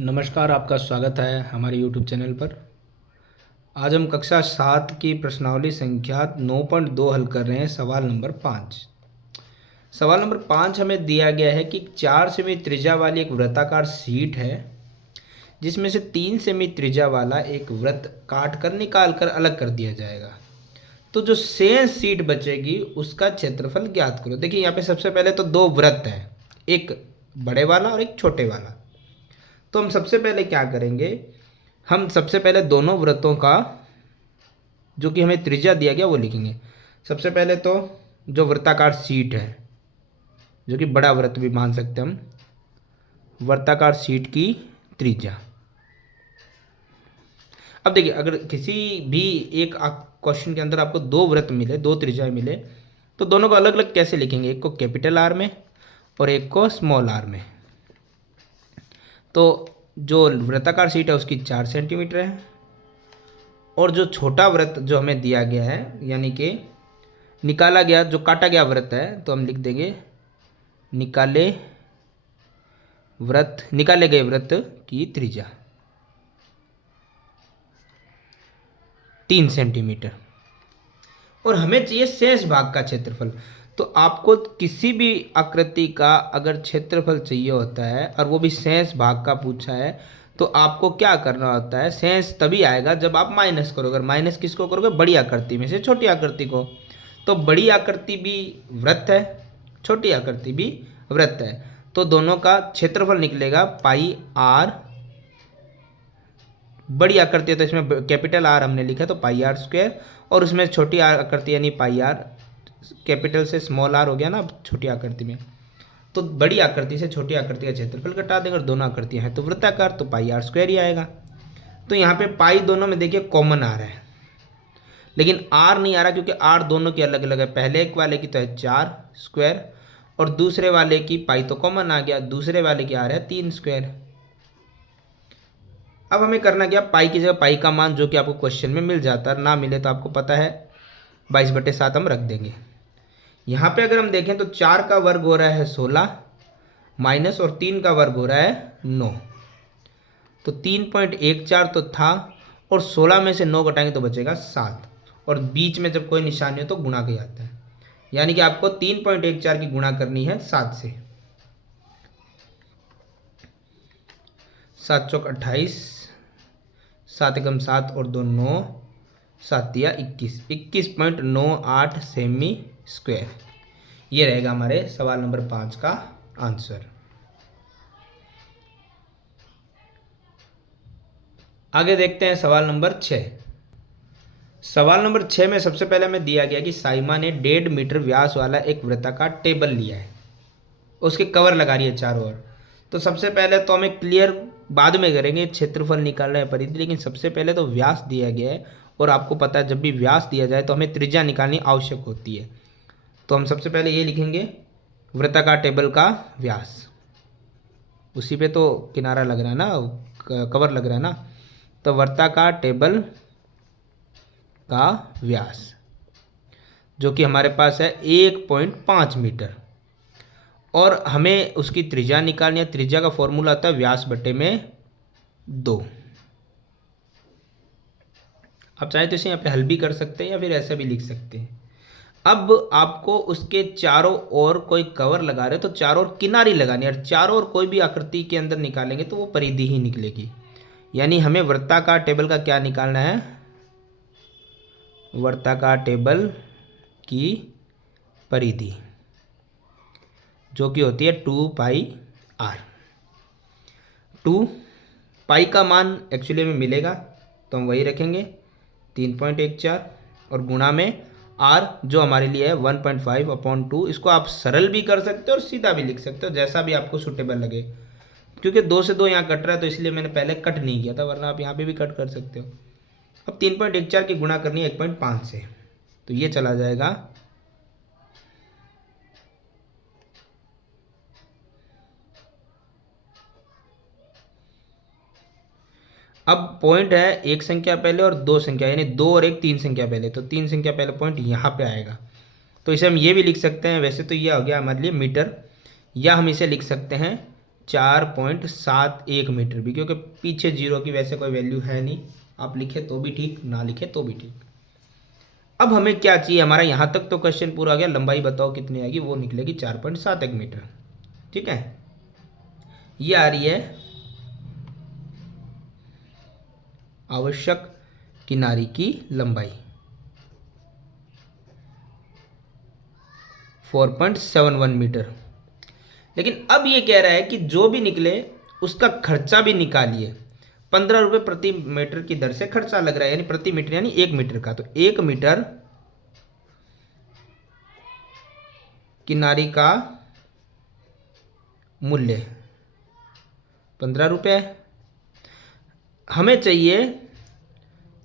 नमस्कार, आपका स्वागत है हमारे यूट्यूब चैनल पर। आज हम कक्षा 7 की प्रश्नावली संख्या 9.2 हल कर रहे हैं। सवाल नंबर 5। सवाल नंबर 5 हमें दिया गया है कि 4 सेमी त्रिज्या वाली एक वृत्ताकार शीट है जिसमें से 3 सेमी त्रिज्या वाला एक वृत्त काट कर निकाल कर अलग कर दिया जाएगा। तो जो शेष शीट बचेगी उसका क्षेत्रफल ज्ञात करो। देखिए यहाँ पे सबसे पहले तो दो वृत्त हैं, एक बड़े वाला और एक छोटे वाला। तो हम सबसे पहले क्या करेंगे, हम सबसे पहले दोनों वृत्तों का जो कि हमें त्रिज्या दिया गया वो लिखेंगे। सबसे पहले तो जो वृत्ताकार शीट है, जो कि बड़ा वृत्त भी मान सकते हैं हम, वृत्ताकार शीट की त्रिज्या। अब देखिए, अगर किसी भी एक क्वेश्चन के अंदर आपको दो वृत्त मिले, दो त्रिज्याएं मिले, तो दोनों को अलग अलग कैसे लिखेंगे, एक को कैपिटल आर में और एक को स्मॉल आर में। तो जो वृत्ताकार शीट है उसकी 4 सेंटीमीटर है और जो छोटा वृत्त जो हमें दिया गया है, यानी कि निकाला गया जो काटा गया वृत्त है, तो हम लिख देंगे निकाले गए वृत्त की त्रिज्या 3 सेंटीमीटर। और हमें चाहिए शेष भाग का क्षेत्रफल। तो आपको किसी भी आकृति का अगर क्षेत्रफल चाहिए होता है और वो भी शेष भाग का पूछा है, तो आपको क्या करना होता है, शेष तभी आएगा जब आप माइनस करोगे। अगर माइनस किसको करोगे, बड़ी आकृति में से छोटी आकृति को। तो बड़ी आकृति भी वृत्त है, छोटी आकृति भी वृत्त है, तो दोनों का क्षेत्रफल निकलेगा पाई आर। बड़ी आकृति है तो इसमें कैपिटल आर हमने लिखा तो पाई आर स्क्वायर, और उसमें छोटी आकृति यानी पाई आर, कैपिटल से स्मॉल आर हो गया ना छोटी आकृति में। तो बड़ी आकृति से छोटी आकृति का क्षेत्रफल घटा देंगे, और दोनों आकृतियां हैं तो वृत्ताकार, तो पाई आर स्क्वायर ही आएगा। तो यहाँ पे पाई दोनों में देखिए कॉमन आ रहा है, लेकिन आर नहीं आ रहा क्योंकि आर दोनों की अलग अलग है। पहले एक वाले की तो है 4 स्क्वायर और दूसरे वाले की पाई तो कॉमन आ गया, दूसरे वाले की आ रहा है 3 स्क्वायर। अब हमें करना क्या, पाई की जगह पाई का मान जो कि आपको क्वेश्चन में मिल जाता है, ना मिले तो आपको पता है 22/7 हम रख देंगे। यहाँ पे अगर हम देखें तो 4 का वर्ग हो रहा है 16 माइनस, और 3 का वर्ग हो रहा है 9, तो 3.14 तो था, और 16 में से 9 घटाएंगे तो बचेगा 7, और बीच में जब कोई निशानी हो तो गुणा के आता है, यानी कि आपको 3.14 की गुणा करनी है 7 से। 7 चौक 28, 7 एकम 7 और 2 9, 7 दिया 21, 21.98 सेमी स्क्वायर। ये रहेगा हमारे सवाल नंबर 5 का आंसर। आगे देखते हैं सवाल नंबर 6। सवाल नंबर 6 में सबसे पहले हमें दिया गया कि साइमा ने 1.5 मीटर व्यास वाला एक वृत्ताकार टेबल लिया है, उसके कवर लगा रही है चारों ओर। तो सबसे पहले तो हमें क्लियर बाद में करेंगे, क्षेत्रफल निकालना है परिधि, लेकिन सबसे पहले तो व्यास दिया गया है, और आपको पता है जब भी व्यास दिया जाए तो हमें त्रिज्या निकालनी आवश्यक होती है। तो हम सबसे पहले ये लिखेंगे वृत्ताकार टेबल का व्यास, उसी पे तो किनारा लग रहा है ना, कवर लग रहा है ना। तो वृत्ताकार टेबल का व्यास जो कि हमारे पास है 1.5 मीटर, और हमें उसकी त्रिज्या निकालनी है। त्रिज्या का फॉर्मूला आता है व्यास बटे में 2। आप चाहे तो इसे यहाँ पे हल भी कर सकते हैं या फिर ऐसा भी लिख सकते हैं। अब आपको उसके चारों ओर कोई कवर लगा रहे हो तो चारों ओर किनारी लगानी है, और चारों ओर कोई भी आकृति के अंदर निकालेंगे तो वो परिधि ही निकलेगी। यानी हमें वृत्ताकार टेबल का क्या निकालना है, वृत्ताकार टेबल की परिधि जो कि होती है 2 पाई आर। 2 पाई का मान एक्चुअली में मिलेगा तो हम वही रखेंगे 3.14, और गुणा में आर जो हमारे लिए है 1.5/2। इसको आप सरल भी कर सकते हो और सीधा भी लिख सकते हो, जैसा भी आपको सूटेबल लगे। क्योंकि 2 से 2 यहाँ कट रहा है तो इसलिए मैंने पहले कट नहीं किया था, वरना आप यहाँ पे भी कट कर सकते हो। अब 3.14 की गुणा करनी है 1.5 से, तो ये चला जाएगा अब पॉइंट है एक संख्या पहले और 2 संख्या, यानी 2 और 1 3 संख्या पहले, तो 3 संख्या पहले पॉइंट यहाँ पे आएगा। तो इसे हम ये भी लिख सकते हैं, वैसे तो ये हो गया हमारे लिए मीटर, या हम इसे लिख सकते हैं 4.71 मीटर भी, क्योंकि पीछे जीरो की वैसे कोई वैल्यू है नहीं, आप लिखे तो भी ठीक, ना लिखे तो भी ठीक। अब हमें क्या चाहिए, हमारा यहाँ तक तो क्वेश्चन पूरा हो गया, लंबाई बताओ कितनी आएगी, वो निकलेगी 4.71 मीटर। ठीक है, ये आ रही है आवश्यक किनारी की लंबाई 4.71 मीटर। लेकिन अब ये कह रहा है कि जो भी निकले उसका खर्चा भी निकालिए। 15 रुपये प्रति मीटर की दर से खर्चा लग रहा है, यानी प्रति मीटर यानी 1 मीटर का। तो 1 मीटर किनारी का मूल्य 15 रुपये। हमें चाहिए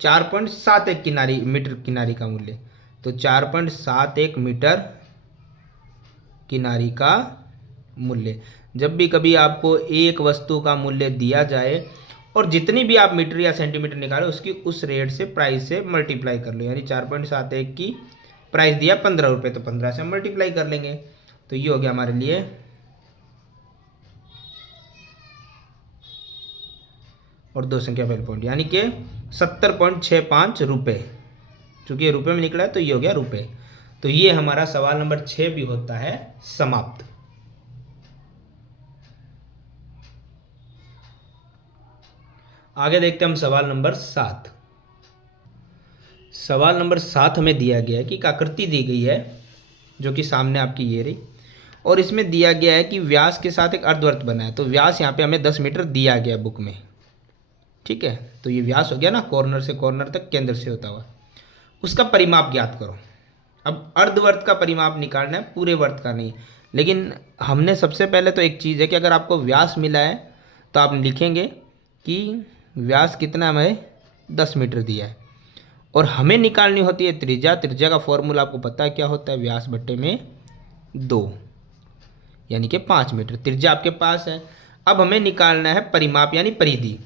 4.71 मीटर किनारी का मूल्य, तो 4.71 मीटर किनारी का मूल्य। जब भी कभी आपको एक वस्तु का मूल्य दिया जाए और जितनी भी आप मीटर या सेंटीमीटर निकालो उसकी उस रेट से प्राइस से मल्टीप्लाई कर लो, यानी 4.71 की प्राइस दिया 15 रुपये, तो 15 से मल्टीप्लाई कर लेंगे, तो ये हो गया हमारे लिए और 2 संख्या पहले पॉइंट, यानी कि 70.65 रुपये। चूंकि ये रुपये में निकला है तो ये हो गया रुपये। तो ये हमारा सवाल नंबर 6 भी होता है समाप्त। आगे देखते हैं हम सवाल नंबर 7। सवाल नंबर 7 हमें दिया गया है कि एक आकृति दी गई है जो कि सामने आपकी ये रही, और इसमें दिया गया है कि व्यास के साथ एक अर्धवृत्त बना है। तो व्यास यहाँ पे हमें 10 मीटर दिया गया बुक में। ठीक है, तो ये व्यास हो गया ना, कॉर्नर से कॉर्नर तक केंद्र से होता हुआ। उसका परिमाप ज्ञात करो। अब अर्धवर्त का परिमाप निकालना है, पूरे वर्त का नहीं। लेकिन हमने सबसे पहले तो एक चीज़ है कि अगर आपको व्यास मिला है तो आप लिखेंगे कि व्यास कितना हमें 10 मीटर दिया है, और हमें निकालनी होती है त्रिज्या। त्रिज्या का फॉर्मूला आपको पता है क्या होता है, व्यास बट्टे में 2, यानी कि 5 मीटर। त्रिज्या आपके पास है। अब हमें निकालना है परिमाप यानी परिधि।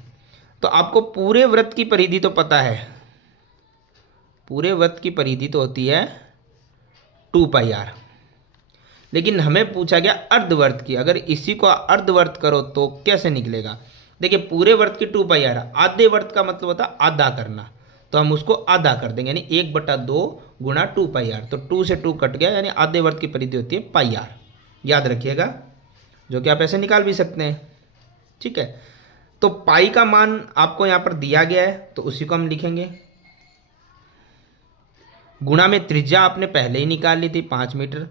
तो आपको पूरे वृत्त की परिधि तो पता है, पूरे वृत्त की परिधि तो होती है 2πr। लेकिन हमें पूछा गया अर्धवर्त की। अगर इसी को अर्धवर्त करो तो कैसे निकलेगा। देखिए, पूरे वर्त की 2πr, आधे वर्त का मतलब होता है आधा करना, तो हम उसको आधा कर देंगे, यानी 1/2 गुणा 2πr। तो 2 से 2 कट गया, यानी आधे वर्त की परिधि होती है πr। याद रखिएगा, जो कि आप ऐसे निकाल भी सकते हैं। ठीक है, तो पाई का मान आपको यहाँ पर दिया गया है, तो उसी को हम लिखेंगे। गुणा में त्रिज्या आपने पहले ही निकाल ली थी 5 मीटर।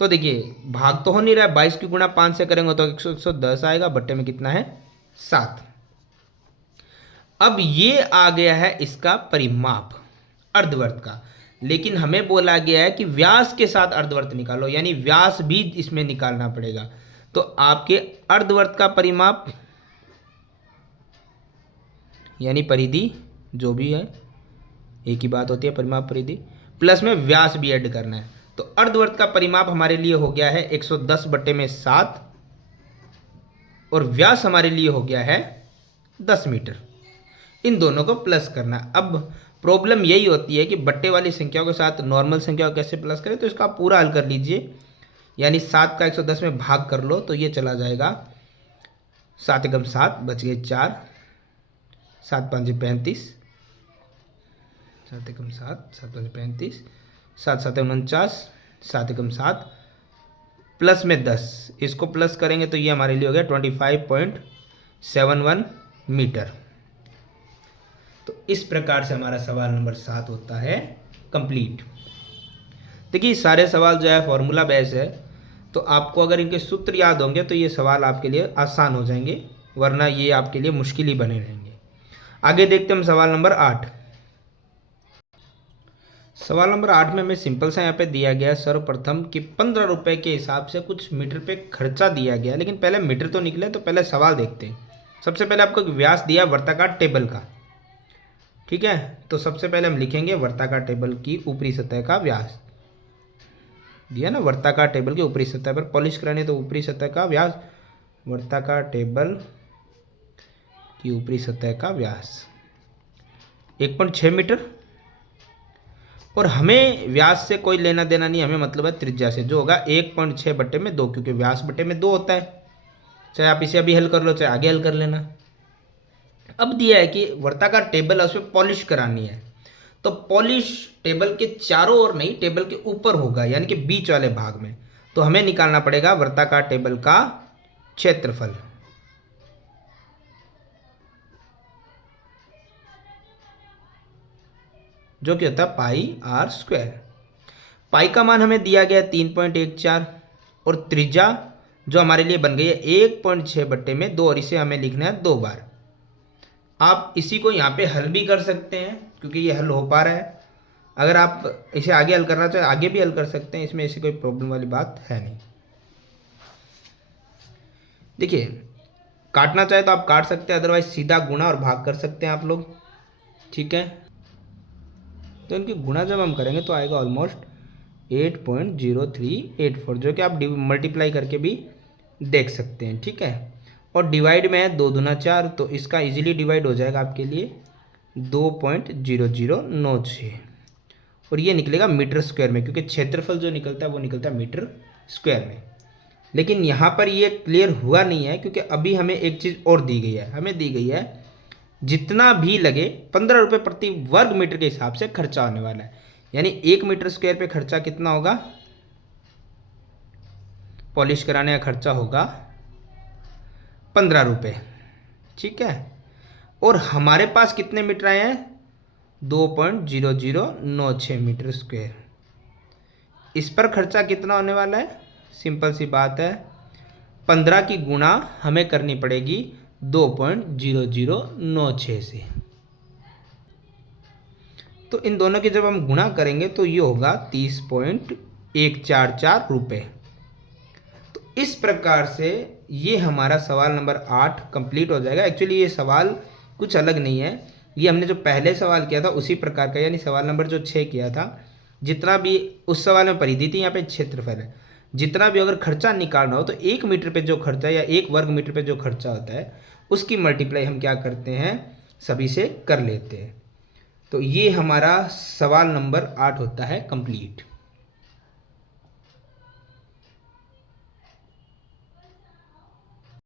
तो देखिए, भाग तो हो नहीं रहा है, 22 की गुणा 5 से करेंगे तो 110 आएगा, बट्टे में कितना है 7। अब ये आ गया है इसका परिमाप अर्धवर्त का। लेकिन हमें बोला गया है कि व्यास के साथ अर्धवर्त निकालो, यानी व्यास भी इसमें निकालना पड़ेगा। तो आपके अर्धवर्त का परिमाप यानी परिधि जो भी है, एक ही बात होती है परिमाप परिधि, प्लस में व्यास भी ऐड करना है। तो अर्धवर्त का परिमाप हमारे लिए हो गया है 110 बट्टे में 7, और व्यास हमारे लिए हो गया है 10 मीटर। इन दोनों को प्लस करना। अब प्रॉब्लम यही होती है कि बट्टे वाली संख्याओं के साथ नॉर्मल संख्या को कैसे प्लस करें, तो इसका आप पूरा हल कर लीजिए। यानी 7 का 110 में भाग कर लो तो ये चला जाएगा 7 एकम 7, बच गए 4, 7 5 35, 7 एकम 7, 7 5 35, 7 7 49, 7 एकम 7, प्लस में 10, इसको प्लस करेंगे तो ये हमारे लिए हो गया 25.71 मीटर। तो इस प्रकार से हमारा सवाल नंबर 7 होता है कंप्लीट। देखिए, सारे सवाल जो है फॉर्मूला बेस है, तो आपको अगर इनके सूत्र याद होंगे तो ये सवाल आपके लिए आसान हो जाएंगे, वरना ये आपके लिए मुश्किल ही बने रहेंगे। आगे देखते हैं हम सवाल नंबर 8। सवाल नंबर 8 में हमें सिंपल सा यहाँ पे दिया गया है सर्वप्रथम कि 15 रुपये के हिसाब से कुछ मीटर पे खर्चा दिया गया। लेकिन पहले मीटर तो निकले, तो पहले सवाल देखते हैं। सबसे पहले आपको व्यास दिया वर्ताकार टेबल का। ठीक है, तो सबसे पहले हम लिखेंगे वर्ताकार टेबल की ऊपरी सतह का व्यास दिया ना। वर्ताकार टेबल की ऊपरी सतह पर पॉलिश करानी, तो ऊपरी सतह का व्यास, वर्ताकार टेबल की ऊपरी सतह का व्यास 1.6 मीटर। और हमें व्यास से कोई लेना देना नहीं, हमें मतलब है त्रिज्या से, जो होगा 1.6 बट्टे में 2, क्योंकि व्यास बट्टे में 2 होता है। चाहे आप इसे अभी हल कर लो, चाहे आगे हल कर लेना। अब दिया है कि वर्ताकार टेबल है, उसमें पॉलिश करानी है। तो पॉलिश टेबल के चारों ओर नहीं, टेबल के ऊपर होगा, यानी कि बीच वाले भाग में। तो हमें निकालना पड़ेगा वर्ताकार टेबल का क्षेत्रफल, जो कि होता है पाई आर स्क्वायर। पाई का मान हमें दिया गया 3.14 और त्रिज्या जो हमारे लिए बन गई है 1.6/2 और इसे हमें लिखना है 2 बार। आप इसी को यहाँ पे हल भी कर सकते हैं क्योंकि ये हल हो पा रहा है। अगर आप इसे आगे हल करना चाहे आगे भी हल कर सकते हैं, इसमें ऐसी कोई प्रॉब्लम वाली बात है नहीं। देखिए, काटना चाहे तो आप काट सकते हैं, अदरवाइज सीधा गुणा और भाग कर सकते हैं आप लोग, ठीक है। तो इनकी गुणा जब हम करेंगे तो आएगा ऑलमोस्ट 8.0384, जो कि आप मल्टीप्लाई करके भी देख सकते हैं, ठीक है। और डिवाइड में है 2 दूना 4, तो इसका इजीली डिवाइड हो जाएगा आपके लिए 2.0096 और ये निकलेगा मीटर स्क्वायर में, क्योंकि क्षेत्रफल जो निकलता है वो निकलता है मीटर स्क्वायर में। लेकिन यहाँ पर ये क्लियर हुआ नहीं है क्योंकि अभी हमें एक चीज़ और दी गई है। हमें दी गई है जितना भी लगे 15 रुपये प्रति वर्ग मीटर के हिसाब से खर्चा होने वाला है, यानी 1 मीटर स्क्वायर पे खर्चा कितना होगा, पॉलिश कराने का खर्चा होगा 15 रुपये, ठीक है। और हमारे पास कितने मीटर आए हैं, 2.0096 मीटर स्क्वायर। इस पर खर्चा कितना होने वाला है, सिंपल सी बात है, 15 की गुणा हमें करनी पड़ेगी 2.0096 से। तो इन दोनों की जब हम गुणा करेंगे तो ये होगा 30.144 रुपये। तो इस प्रकार से ये हमारा सवाल नंबर 8 कंप्लीट हो जाएगा। एक्चुअली ये सवाल कुछ अलग नहीं है, ये हमने जो पहले सवाल किया था उसी प्रकार का, यानी सवाल नंबर जो 6 किया था, जितना भी उस सवाल में परिधि थी, यहाँ पे क्षेत्रफल है। जितना भी अगर खर्चा निकालना हो तो 1 मीटर पे जो खर्चा या 1 वर्ग मीटर पे जो खर्चा होता है उसकी मल्टीप्लाई हम क्या करते हैं, सभी से कर लेते हैं। तो ये हमारा सवाल नंबर 8 होता है कंप्लीट।